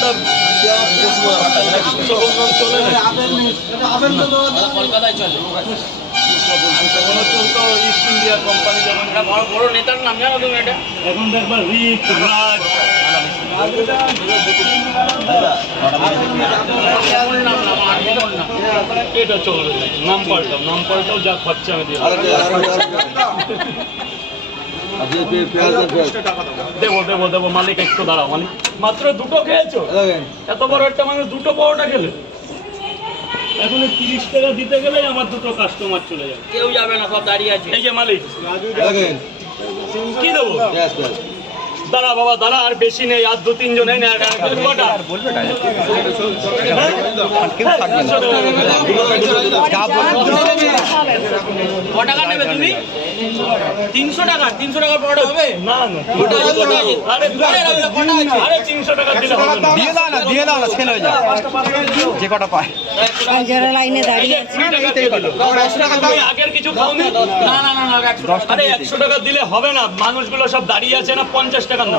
একটা চলে কলকাতায় চলে ইস্ট ইন্ডিয়া কোম্পানি যেমন বড় বড় নেতার নাম জানো তুমি এটা এখন দেখবা রিক রাজ এটা চলবে নাম পাল্টাও যা খরচা আমি দিয়ে দেবো মালিক একটু দাঁড়াও মালিক মাত্র দুটো খেয়েছো এত বড় একটা মানুষ দুটো পরোটা খেলে এখন 30 টাকা দিতে গেলে আমার দুটো কাস্টমার চলে যাবে কেউ যাবে না সব দাঁড়িয়ে আছে এই যে মালিক কি দেবো দাঁড়া বাবা দাঁড়া আর বেশি নেই আর 2-3 জন নেই টাকা নেবে তুমি 300 টাকা পড়া হবে না আরে 300 টাকা দিলে হবে দিয়ে দাও না সেল হয়ে যায় যে কটা পায় যারা লাইনে দাঁড়িয়ে আছে আগের কিছু খাওনি না আরে 100 টাকা দিলে হবে না মানুষগুলো সব দাঁড়িয়ে আছে না 50 টাকা না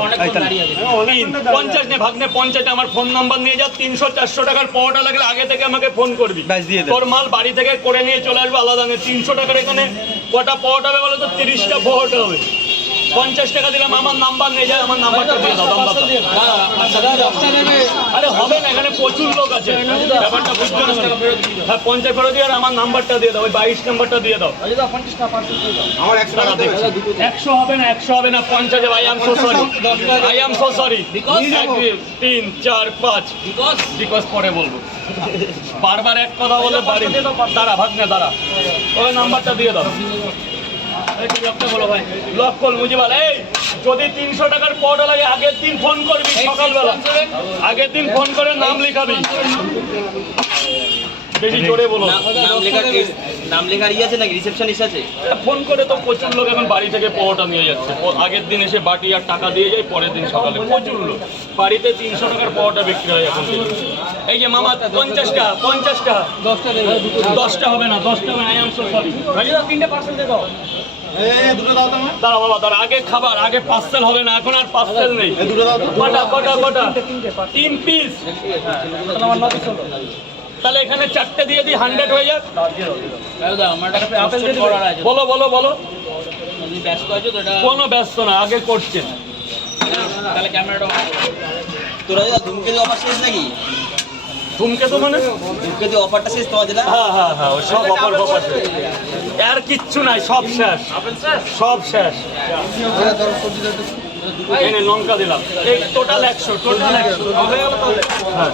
50 নে ভাগ্নে 50 আমার ফোন নাম্বার নিয়ে যা 300-400 টাকার পরোটা লাগলে আগে থেকে আমাকে ফোন করবি তোর মাল বাড়ি থেকে করে নিয়ে চলে আসবে আলাদা 300 টাকার এখানে কটা পরোটা হবে বলো তো 30টা পরোটা হবে 50 টাকা দিলাম আমার নাম্বার নিয়ে যায় আমার নাম্বারটা দিয়ে দাও আরে হবে না এখানে প্রচুর লোক আছে ব্যাপারটা বুঝছো না হ্যাঁ 50 ফেরত দিয়ে আর আমার নাম্বারটা দিয়ে দাও ওই 22 নাম্বারটা দিয়ে দাও আমার 100 হবে না 50 I am so sorry because 3 4 5 because পরে বলবো বারবার এক কথা বলে বাড়ি দাঁড়া ভাগ্নে দাঁড়া ওই নাম্বারটা দিয়ে দাও লক কল মুজিবাল এই যদি 300 টাকার পরোটা লাগে আগের দিন ফোন করবি সকালবেলা আগের দিন ফোন করে নাম লিখাবি বেশি জোরে বলো নাম লেখার আছে নাকি রিসেপশনিস্ট আছে ফোন করে তো প্রচুর লোক এখন বাড়ি থেকে পরোটা নিয়ে যাচ্ছে আগের দিন এসে বাটি আর টাকা দিয়ে যায় পরের দিন সকালে প্রচুর লোক বাড়িতে 300 টাকার পরোটা বিক্রি হয় এখন এই যে মামা 50 টাকা 10টা হবে না 10টা আই এম সো সরি তিনটে পার্সেল দিয়ে দাও দাঁড়া বাবা দাঁড়া আগে খাবার আগে পার্সেল হবে না এখন আর পার্সেল নেই কটা 3 পিস তাহলে এখানে 4টে দিয়ে দিই 100 হয়ে যাক বলো কোনো ব্যস্ত না আগে করছেন তাহলে ক্যামেরাটা তোরা ধুমকেতু অফার শেষ নাকি ধুমকেতু মানে ধুমকেতু অফারটা শেষ তোমাদের হ্যাঁ সব অফার আর কিচ্ছু নাই সব শেষ লঙ্কা দিলাম এই টোটাল 100 হ্যাঁ